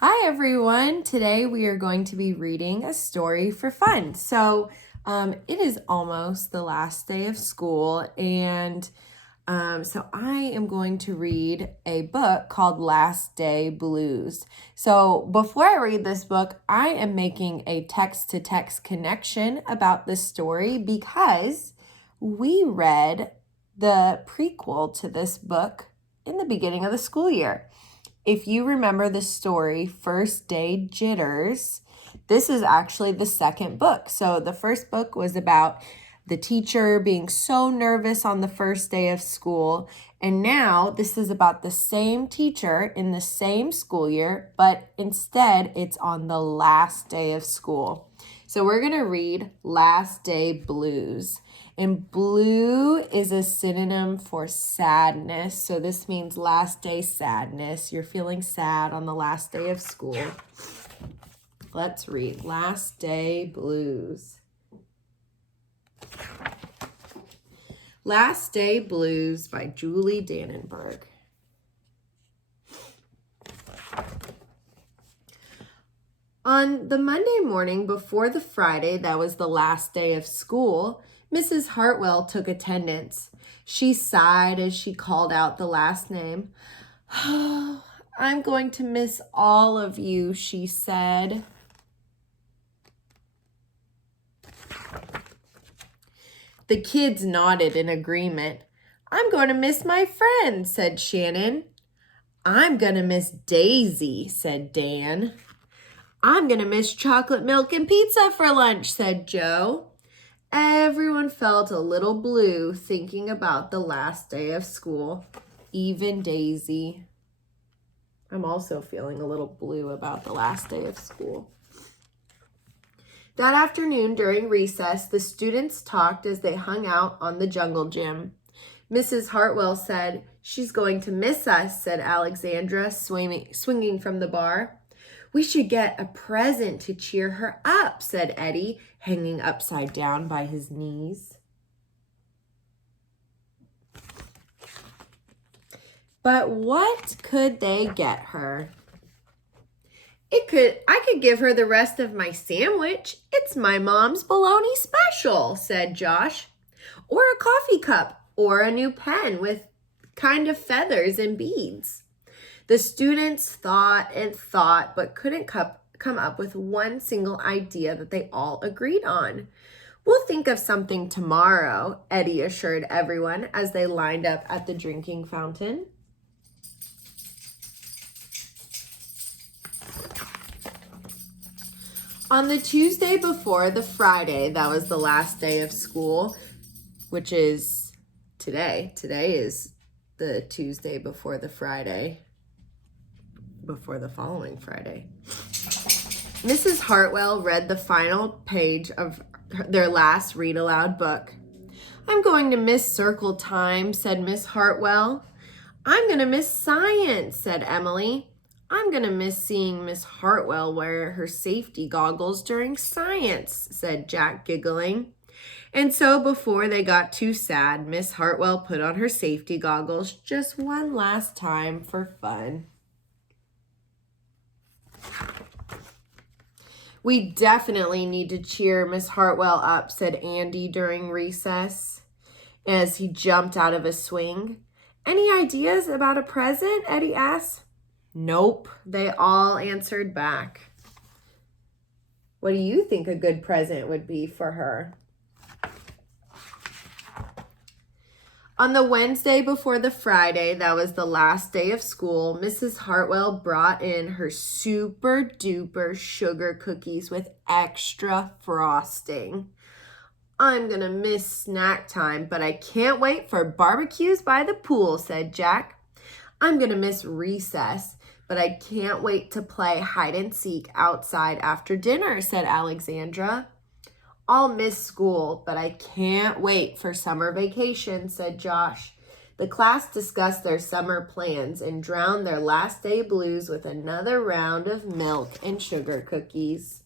Hi everyone! Today we are going to be reading a story for fun. It is almost the last day of school, and so I am going to read a book called Last Day Blues. So before I read this book, I am making a text-to-text connection about this story because we read the prequel to this book in the beginning of the school year. If you remember the story, First Day Jitters, this is actually the second book. So the first book was about the teacher being so nervous on the first day of school. And now this is about the same teacher in the same school year, but instead it's on the last day of school. So we're going to read Last Day Blues. And blue is a synonym for sadness. So this means last day sadness. You're feeling sad on the last day of school. Let's read Last Day Blues. Last Day Blues by Julie Dannenberg. On the Monday morning before the Friday that was the last day of school, Mrs. Hartwell took attendance. She sighed as she called out the last name. "Oh, I'm going to miss all of you," she said. The kids nodded in agreement. "I'm going to miss my friends," said Shannon. "I'm going to miss Daisy," said Dan. "I'm going to miss chocolate milk and pizza for lunch," said Joe. Everyone felt a little blue thinking about the last day of school, even Daisy. I'm also feeling a little blue about the last day of school. That afternoon during recess, the students talked as they hung out on the jungle gym. Mrs. Hartwell said, "She's going to miss us," said Alexandra, swinging from the bar. "We should get a present to cheer her up," said Eddie, hanging upside down by his knees. But what could they get her? I could give her the rest of my sandwich. It's my mom's bologna special," said Josh. "Or a coffee cup, or a new pen with kind of feathers and beads." The students thought and thought, but couldn't come up with one single idea that they all agreed on. "We'll think of something tomorrow," Eddie assured everyone as they lined up at the drinking fountain. On the Tuesday before the Friday, that was the last day of school, which is today. Today is the Tuesday before the Friday, before the following Friday. Mrs. Hartwell read the final page of their last read-aloud book. "I'm going to miss circle time," said Miss Hartwell. "I'm going to miss science," said Emily. "I'm going to miss seeing Miss Hartwell wear her safety goggles during science," said Jack, giggling. And so before they got too sad, Miss Hartwell put on her safety goggles just one last time for fun. "We definitely need to cheer Miss Hartwell up," said Andy during recess as he jumped out of a swing. "Any ideas about a present?" Eddie asked. "Nope," they all answered back. What do you think a good present would be for her? On the Wednesday before the Friday, that was the last day of school, Mrs. Hartwell brought in her super duper sugar cookies with extra frosting. "I'm going to miss snack time, but I can't wait for barbecues by the pool," said Jack. "I'm going to miss recess, but I can't wait to play hide and seek outside after dinner," said Alexandra. "I'll miss school, but I can't wait for summer vacation," said Josh. The class discussed their summer plans and drowned their last day blues with another round of milk and sugar cookies.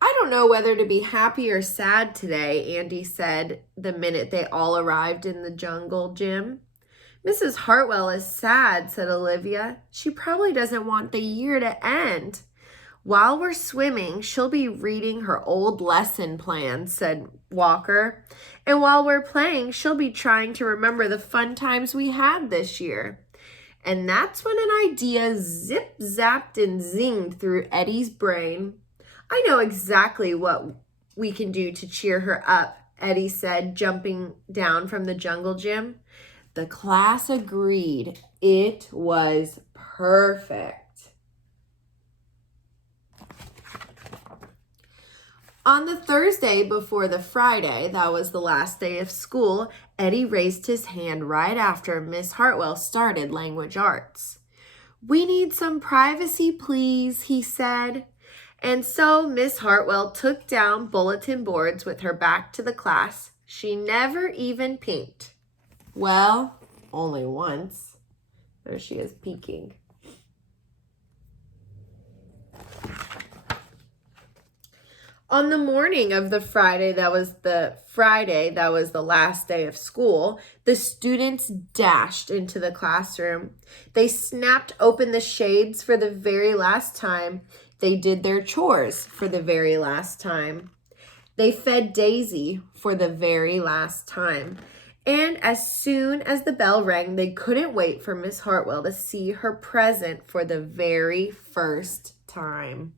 "I don't know whether to be happy or sad today," Andy said the minute they all arrived in the jungle gym. Mrs. Hartwell is sad, said Olivia. She probably doesn't want the year to end. While we're swimming, she'll be reading her old lesson plans, said Walker. And while we're playing, she'll be trying to remember the fun times we had this year. And that's when an idea zip-zapped and zinged through Eddie's brain. I know exactly what we can do to cheer her up, Eddie said, jumping down from the jungle gym. The class agreed. It was perfect. On the Thursday before the Friday, that was the last day of school, Eddie raised his hand right after Miss Hartwell started language arts. We need some privacy, please, he said. And so Miss Hartwell took down bulletin boards with her back to the class. She never even peeked. Well, only once. There she is peeking. On the morning of the Friday that was the last day of school, the students dashed into the classroom. They snapped open the shades for the very last time. They did their chores for the very last time. They fed Daisy for the very last time. And as soon as the bell rang, they couldn't wait for Miss Hartwell to see her present for the very first time.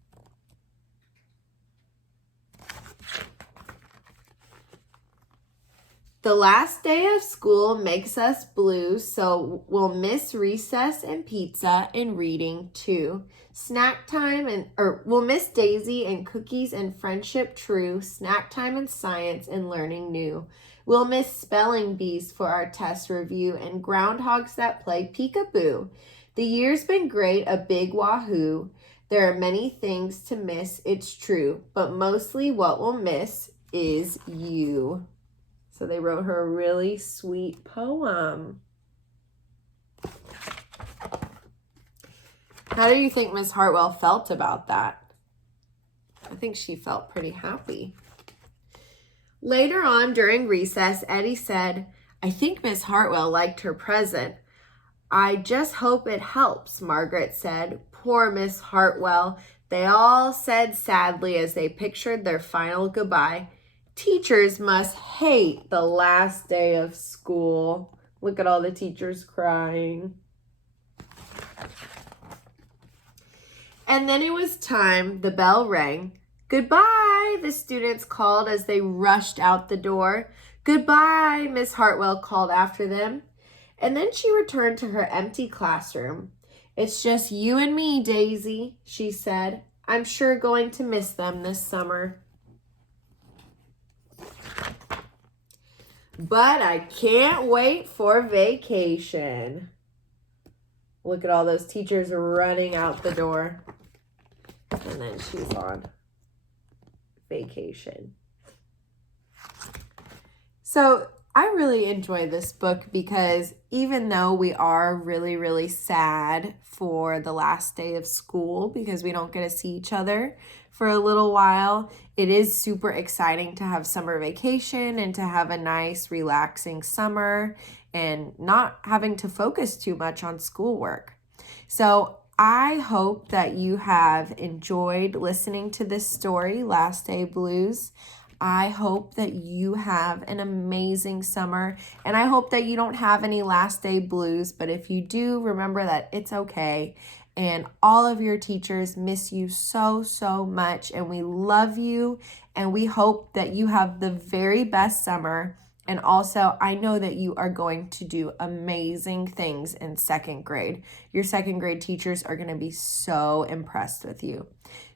The last day of school makes us blue, so we'll miss recess and pizza and reading too. Snack time we'll miss Daisy and cookies and friendship true, snack time and science and learning new. We'll miss spelling bees for our test review and groundhogs that play peekaboo. The year's been great, a big wahoo. There are many things to miss, it's true, but mostly what we'll miss is you. So they wrote her a really sweet poem. How do you think Miss Hartwell felt about that? I think she felt pretty happy. Later on during recess, Eddie said, I think Miss Hartwell liked her present. I just hope it helps, Margaret said. Poor Miss Hartwell, they all said sadly as they pictured their final goodbye. Teachers must hate the last day of school. Look at all the teachers crying. And then it was time. The bell rang. Goodbye, the students called as they rushed out the door. Goodbye, Miss Hartwell called after them. And then she returned to her empty classroom. It's just you and me, Daisy, she said. I'm sure going to miss them this summer. But I can't wait for vacation. Look at all those teachers running out the door. And then she's on vacation. So I really enjoy this book because even though we are really, really sad for the last day of school because we don't get to see each other for a little while, it is super exciting to have summer vacation and to have a nice, relaxing summer and not having to focus too much on schoolwork. So I hope that you have enjoyed listening to this story, Last Day Blues. I hope that you have an amazing summer, and I hope that you don't have any last day blues, but if you do, remember that it's okay, and all of your teachers miss you so, so much, and we love you, and we hope that you have the very best summer, and also, I know that you are going to do amazing things in second grade. Your second grade teachers are going to be so impressed with you.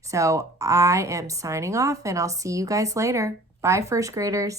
So I am signing off and I'll see you guys later. Bye, first graders.